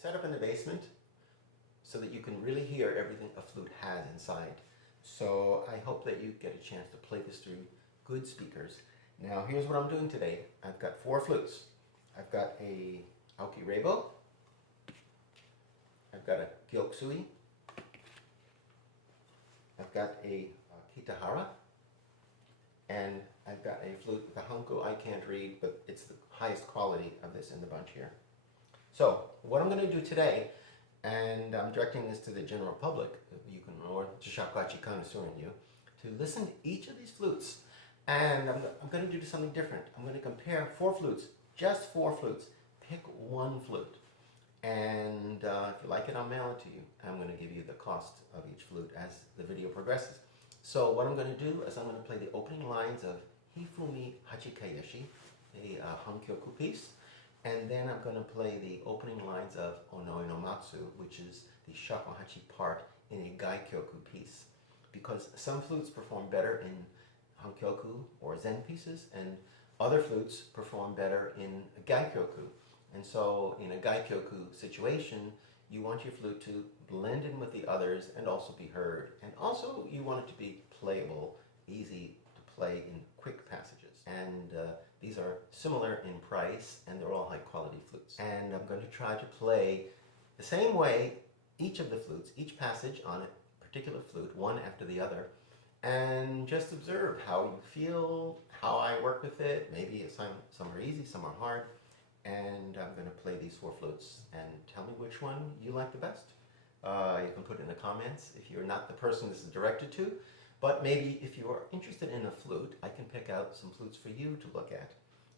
set up in the basement so that you can really hear everything a flute has inside. So I hope that you get a chance to play this through good speakers. Now here's what I'm doing today. I've got 4 flutes. I've got a Aoki Reibo. I've got a Gyoksui. I've got a Kitahara. And I've got a flute with a hanko I can't read, but it's the highest quality of this in the bunch here. So what I'm going to do today, and I'm directing this to the general public, you can, or to Shakuhachi connoisseur in you, to listen to each of these flutes. And I'm going to do something different. I'm going to compare 4 flutes, just 4 flutes. Pick one flute. And if you like it, I'll mail it to you. I'm going to give you the cost of each flute as the video progresses. So what I'm going to do is I'm going to play the opening lines of Hifumi Hachikayashi, a hankyoku piece. And then I'm going to play the opening lines of Onoi no Matsu, which is the Shakuhachi part in a gaikyoku piece. Because some flutes perform better in hankyoku or zen pieces, and other flutes perform better in a gaikyoku. And so in a gaikyoku situation, you want your flute to blend in with the others and also be heard. And also you want it to be playable, easy to play in quick passages. And these are similar in price, and they're all high quality flutes. And I'm going to try to play the same way each of the flutes, each passage on a particular flute, one after the other, and just observe how you feel, how I work with it. Maybe some are easy, some are hard. And I'm going to play these 4 flutes and tell me which one you like the best. You can put in the comments if you're not the person this is directed to, but maybe if you are interested in a flute, I can pick out some flutes for you to look at.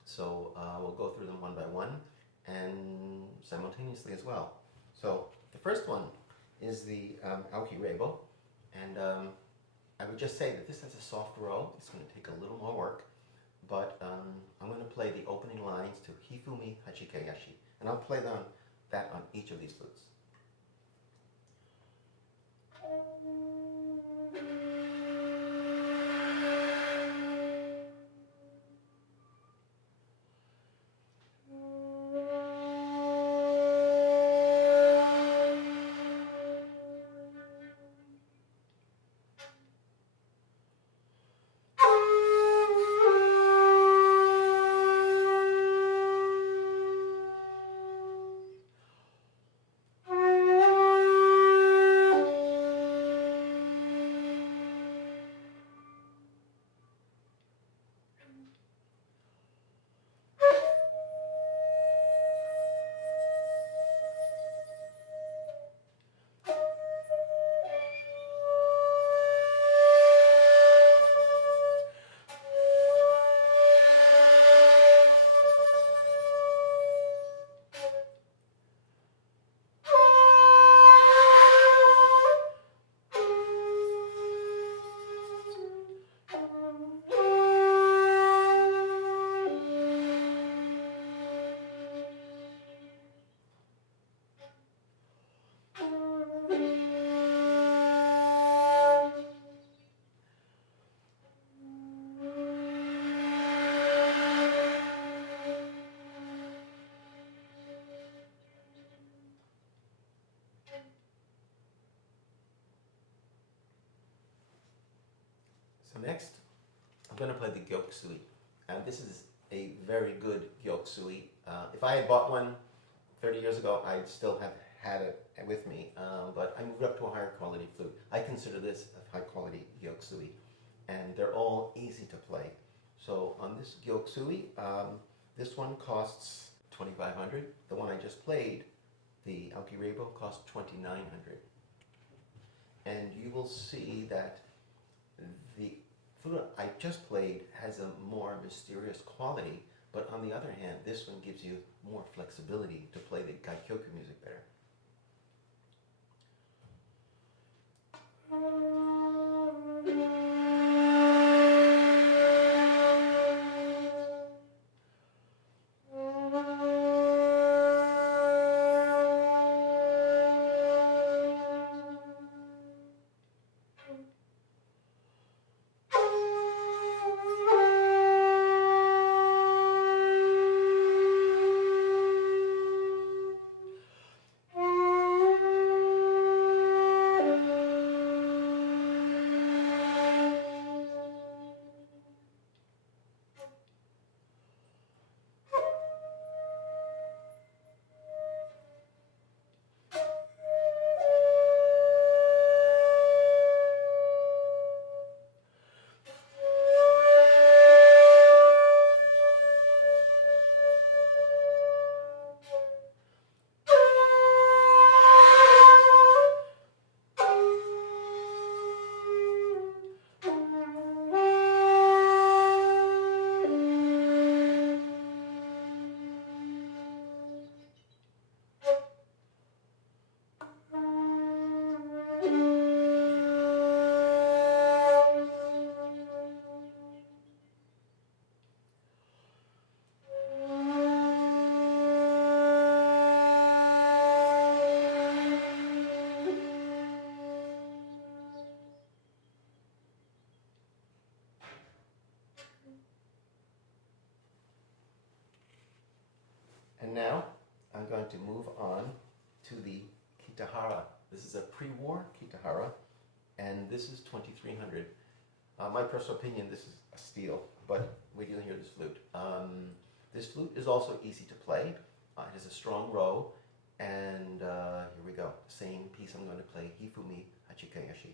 So we'll go through them one by one and simultaneously as well. So the first one is the Aoki Reibo, and I would just say that this has a soft row. It's going to take a little more work. But I'm going to play the opening lines to Hifumi Hachikayashi, and I'll play that on each of these flutes. So next, I'm going to play the Gyoksui. And this is a very good Gyoksui. If I had bought one 30 years ago, I'd still have had it with me. But I moved up to a higher quality flute. I consider this a high quality Gyoksui. And they're all easy to play. So on this Gyoksui, this one costs $2,500. The one I just played, the Aoki Reibo, cost $2,900. And you will see that the flute I just played has a more mysterious quality, but on the other hand, this one gives you more flexibility to play the gaikyoku music better. And now I'm going to move on to the Kitahara. This is a pre-war Kitahara, and this is 2300. My personal opinion, this is a steal, but wait till you hear this flute. This flute is also easy to play. It has a strong row, and here we go. Same piece I'm going to play, Hifumi Hachikayashi.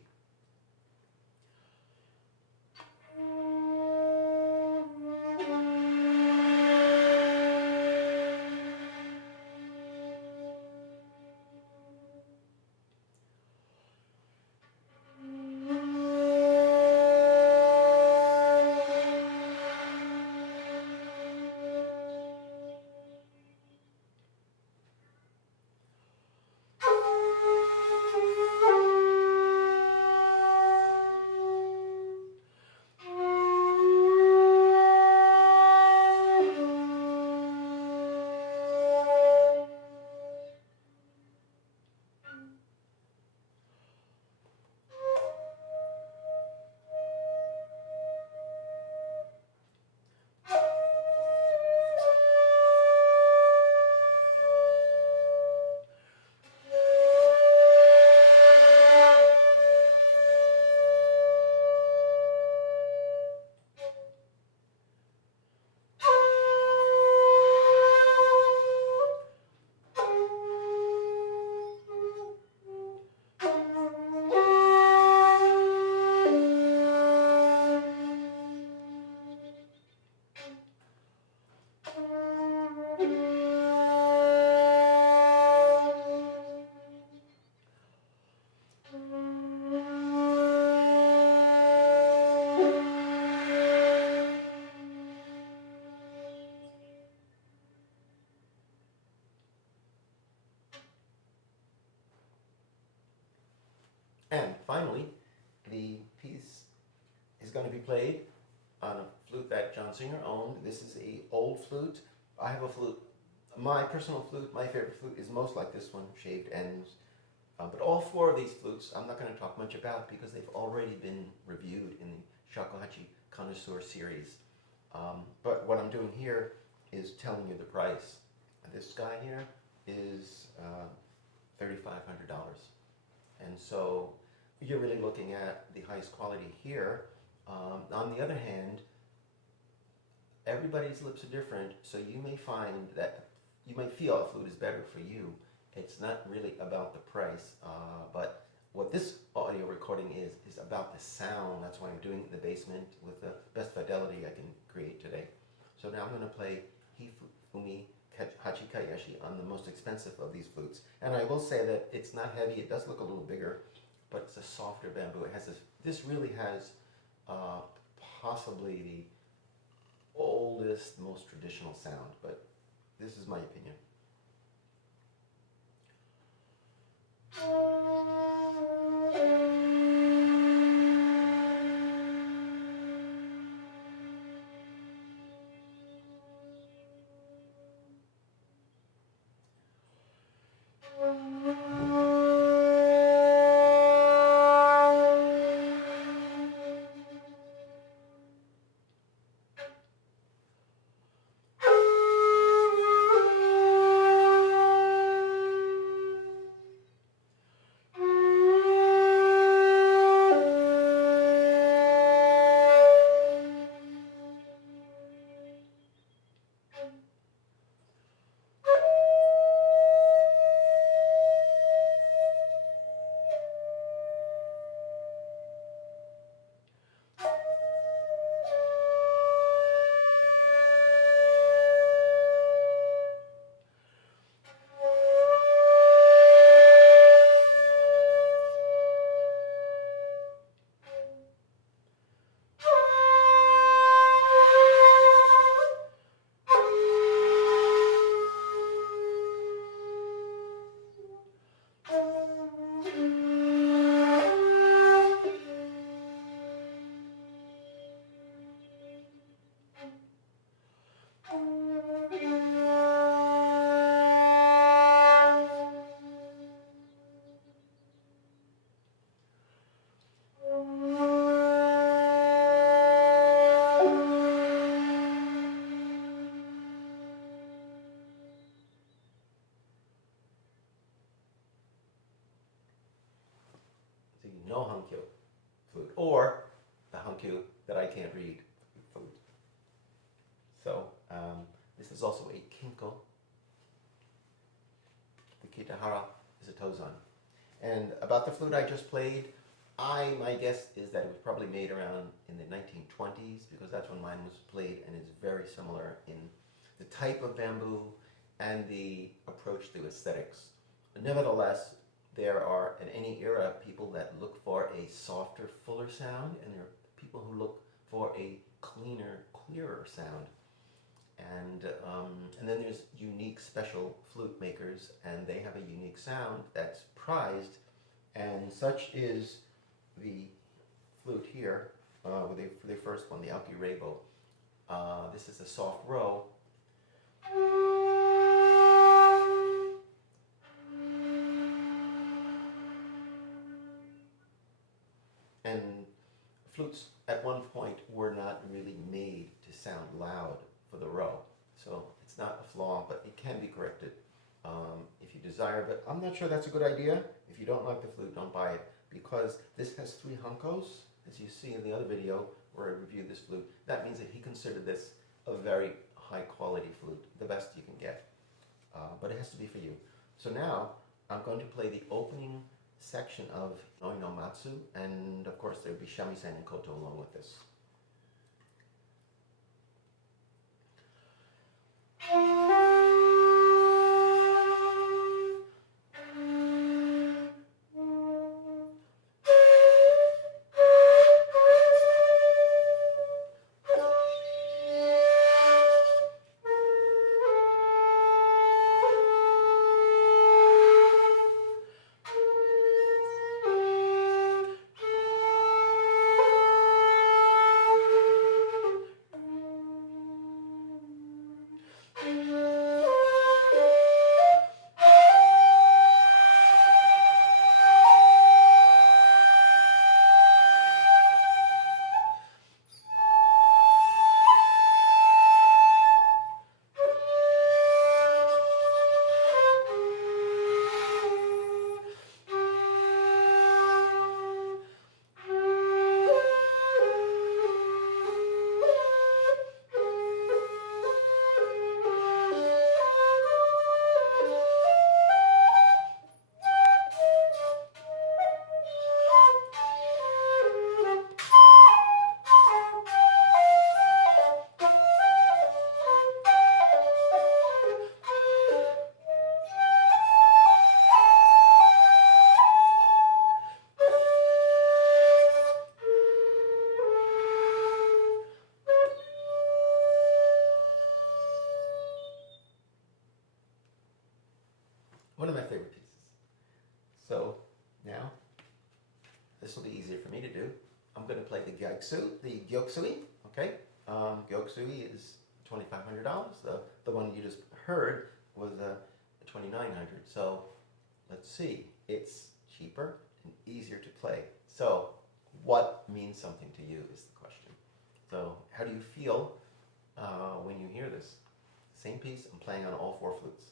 And finally, the piece is going to be played on a flute that John Singer owned. This is an old flute. I have a flute. My personal flute, my favorite flute, is most like this one, shaved ends. But all four of these flutes, I'm not going to talk much about because they've already been reviewed in the Shakuhachi connoisseur series. But what I'm doing here is telling you the price. This guy here is $3,500. And so you're really looking at the highest quality here. On the other hand, everybody's lips are different, so you may find that you might feel a flute is better for you. It's not really about the price, but what this audio recording is about the sound. That's why I'm doing it in the basement with the best fidelity I can create today. So now I'm going to play Hifumi Hachikayashi on the most expensive of these flutes. And I will say that it's not heavy. It does look a little bigger, but it's a softer bamboo. It has this really has possibly the oldest, most traditional sound, but this is my opinion. or the hanko that I can't read flute. So this is also a kinko. The Kitahara is a tozan. And about the flute I just played, my guess is that it was probably made around in the 1920s, because that's when mine was played, and it's very similar in the type of bamboo and the approach to aesthetics. Nevertheless, there are, in any era, people that look for a softer, fuller sound, and there are people who look for a cleaner, clearer sound. And then there's unique special flute makers, and they have a unique sound that's prized, and such is the flute here, with the first one, the Aoki Reibo. This is a soft row. And flutes at one point were not really made to sound loud for the row. So it's not a flaw, but it can be corrected if you desire. But I'm not sure that's a good idea. If you don't like the flute, don't buy it, because this has 3 hankos, as you see in the other video where I reviewed this flute. That means that he considered this a very high quality flute, the best you can get. But it has to be for you. So now I'm going to play the opening section of Noi no Matsu, and of course there will be shamisen and koto along with this. One of my favorite pieces. So now, this will be easier for me to do. I'm going to play the Gyoksui, okay? Gyoksui is $2,500. The one you just heard was $2,900. So let's see. It's cheaper and easier to play. So what means something to you is the question. So how do you feel when you hear this? Same piece, I'm playing on all 4 flutes.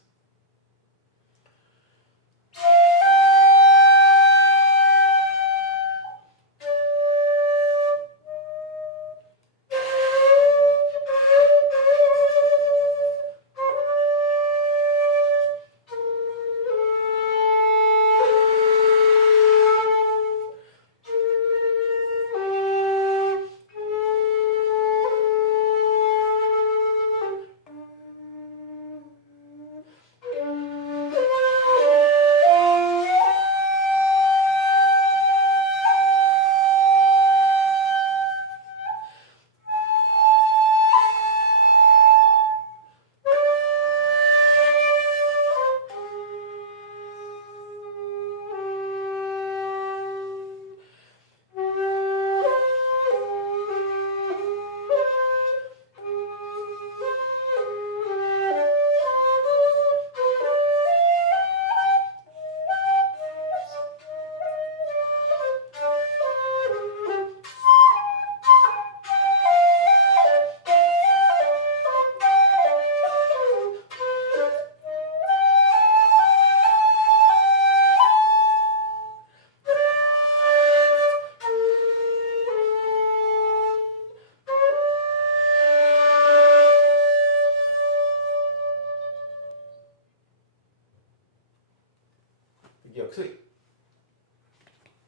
Gyoksui.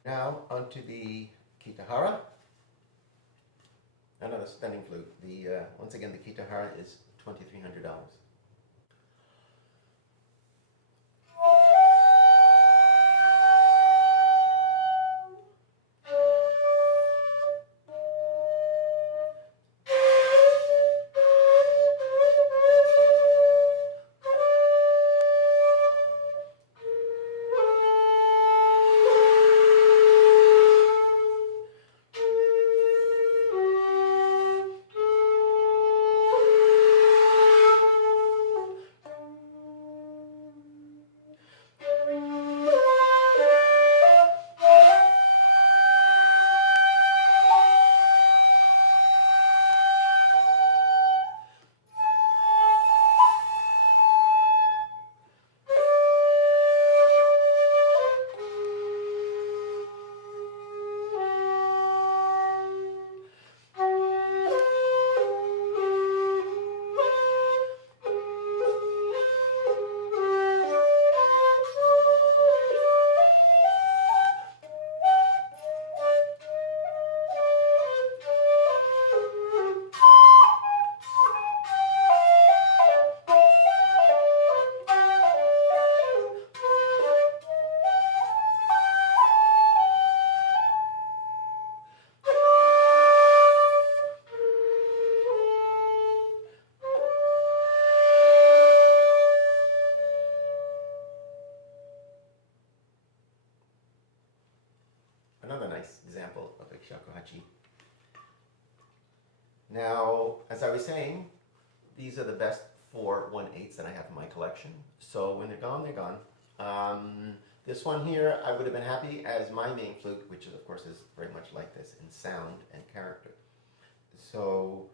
Now onto the Kitahara. Another stunning flute. Once again, the Kitahara is $2,300. Another nice example of a shakuhachi. Now, as I was saying, these are the best 4 1/8s that I have in my collection. So when they're gone, they're gone. This one here, I would have been happy as my main flute, which is, of course is very much like this in sound and character. So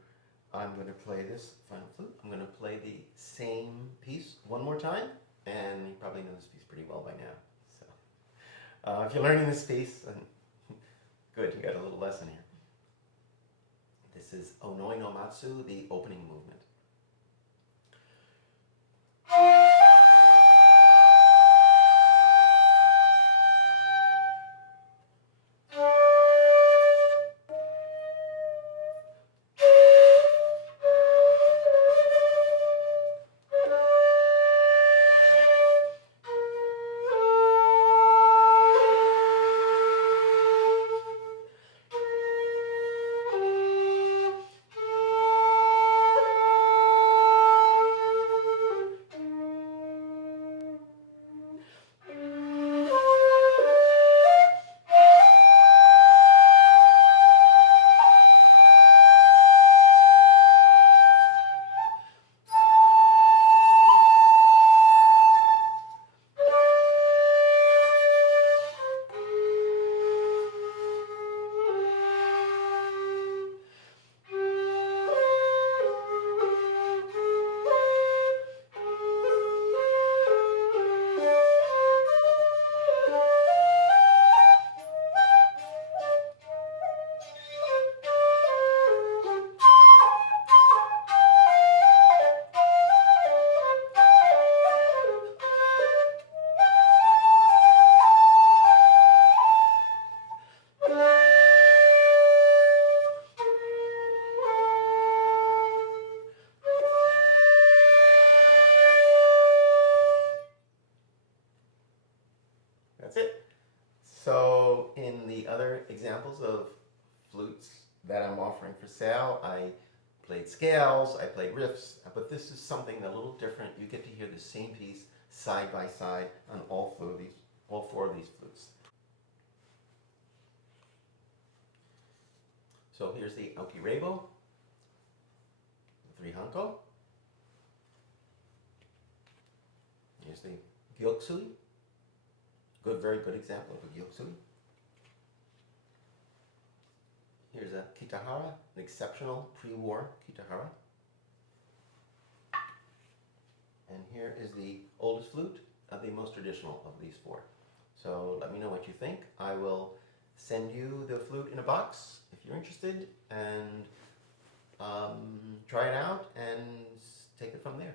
I'm going to play this final flute. I'm going to play the same piece one more time, and you probably know this piece pretty well by now. So if you're learning this piece, then good, you got a little lesson here. This is Onoi no Matsu, the opening movement. That's it. So in the other examples of flutes that I'm offering for sale, I played scales, I played riffs, but this is something a little different. You get to hear the same piece side by side on all four of these flutes. So here's the Aoki Reibo, 3 hanko. Here's the Gyoksui. Very good example of a Gyoksui. Here's a Kitahara, an exceptional pre-war Kitahara. And here is the oldest flute, the most traditional of these 4. So let me know what you think. I will send you the flute in a box if you're interested, and try it out and take it from there.